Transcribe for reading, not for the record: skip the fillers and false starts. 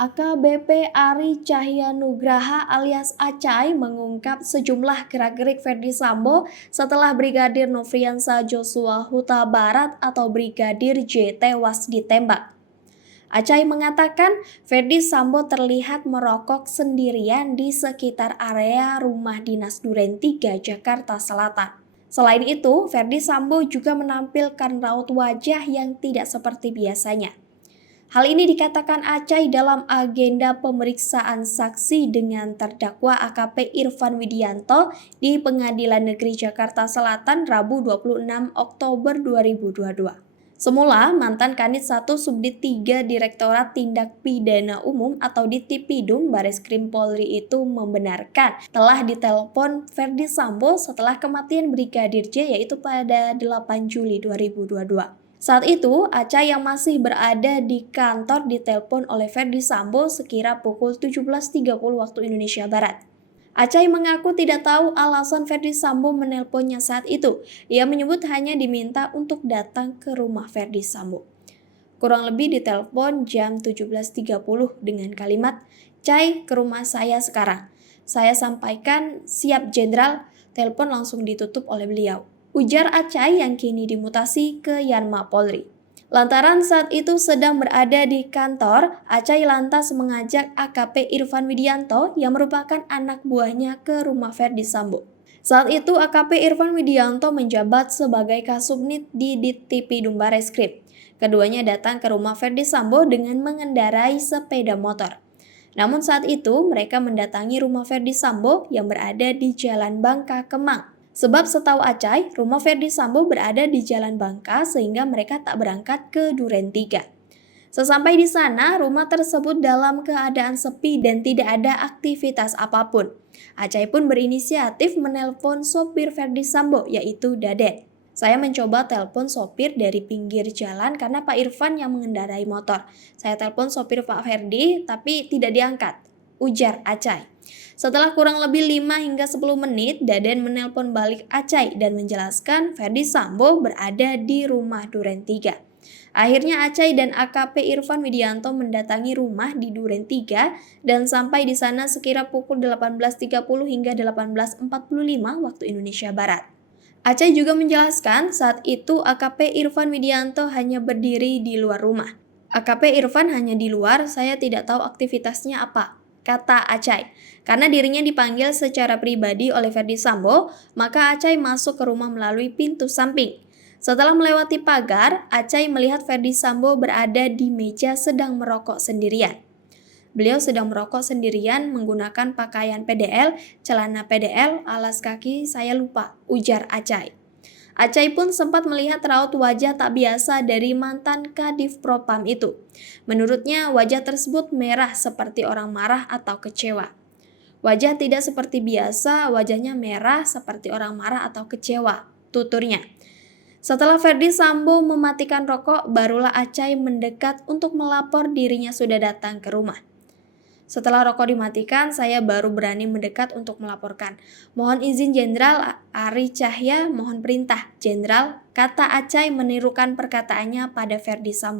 AKBP Ari Cahyanugraha alias Acai mengungkap sejumlah gerak-gerik Ferdi Sambo setelah Brigadir Nofriansah Joshua Huta Barat atau Brigadir J tewas ditembak. Acai mengatakan Ferdi Sambo terlihat merokok sendirian di sekitar area rumah dinas Duren 3 Jakarta Selatan. Selain itu, Ferdi Sambo juga menampilkan raut wajah yang tidak seperti biasanya. Hal ini dikatakan Acai dalam agenda pemeriksaan saksi dengan terdakwa AKP Irfan Widianto di Pengadilan Negeri Jakarta Selatan Rabu 26 Oktober 2022. Semula, mantan Kanit 1 Subdit 3 Direktorat Tindak Pidana Umum atau Ditipidum Bareskrim Polri itu membenarkan telah ditelepon Ferdi Sambo setelah kematian Brigadir J yaitu pada 8 Juli 2022. Saat itu, Acai yang masih berada di kantor ditelepon oleh Ferdi Sambo sekira pukul 17.30 waktu Indonesia Barat. Acai mengaku tidak tahu alasan Ferdi Sambo menelponnya saat itu. Ia menyebut hanya diminta untuk datang ke rumah Ferdi Sambo. Kurang lebih ditelepon jam 17.30 dengan kalimat, "Cai, ke rumah saya sekarang." Saya sampaikan, "Siap Jenderal." Telepon langsung ditutup oleh beliau, ujar Acai yang kini dimutasi ke Yanma Polri. Lantaran saat itu sedang berada di kantor, Acai lantas mengajak AKP Irfan Widianto yang merupakan anak buahnya ke rumah Ferdi Sambo. Saat itu AKP Irfan Widianto menjabat sebagai Kasubnit di Ditipidum Bareskrim. Keduanya datang ke rumah Ferdi Sambo dengan mengendarai sepeda motor. Namun saat itu mereka mendatangi rumah Ferdi Sambo yang berada di Jalan Bangka, Kemang. Sebab setahu Acai, rumah Ferdi Sambo berada di Jalan Bangka sehingga mereka tak berangkat ke Duren 3. Sesampai di sana, rumah tersebut dalam keadaan sepi dan tidak ada aktivitas apapun. Acai pun berinisiatif menelpon sopir Ferdi Sambo yaitu Daden. Saya mencoba telepon sopir dari pinggir jalan karena Pak Irfan yang mengendarai motor. Saya telepon sopir Pak Ferdi tapi tidak diangkat, ujar Acai. Setelah kurang lebih 5 hingga 10 menit, Daden menelpon balik Acai dan menjelaskan Ferdi Sambo berada di rumah Duren 3. Akhirnya Acai dan AKP Irfan Widianto mendatangi rumah di Duren 3 dan sampai di sana sekira pukul 18.30 hingga 18.45 waktu Indonesia Barat. Acai juga menjelaskan saat itu AKP Irfan Widianto hanya berdiri di luar rumah. AKP Irfan hanya di luar, saya tidak tahu aktivitasnya apa, kata Acai. Karena dirinya dipanggil secara pribadi oleh Ferdi Sambo, maka Acai masuk ke rumah melalui pintu samping. Setelah melewati pagar, Acai melihat Ferdi Sambo berada di meja sedang merokok sendirian. Beliau sedang merokok sendirian menggunakan pakaian PDL, celana PDL, alas kaki saya lupa, ujar Acai. Acai pun sempat melihat raut wajah tak biasa dari mantan Kadif Propam itu. Menurutnya wajah tersebut merah seperti orang marah atau kecewa. Wajah tidak seperti biasa, wajahnya merah seperti orang marah atau kecewa, tuturnya. Setelah Ferdi Sambo mematikan rokok, barulah Acai mendekat untuk melapor dirinya sudah datang ke rumah. Setelah rokok dimatikan, saya baru berani mendekat untuk melaporkan. Mohon izin Jenderal Ari Cahya, mohon perintah Jenderal, kata Acai menirukan perkataannya pada Ferdi Sambo.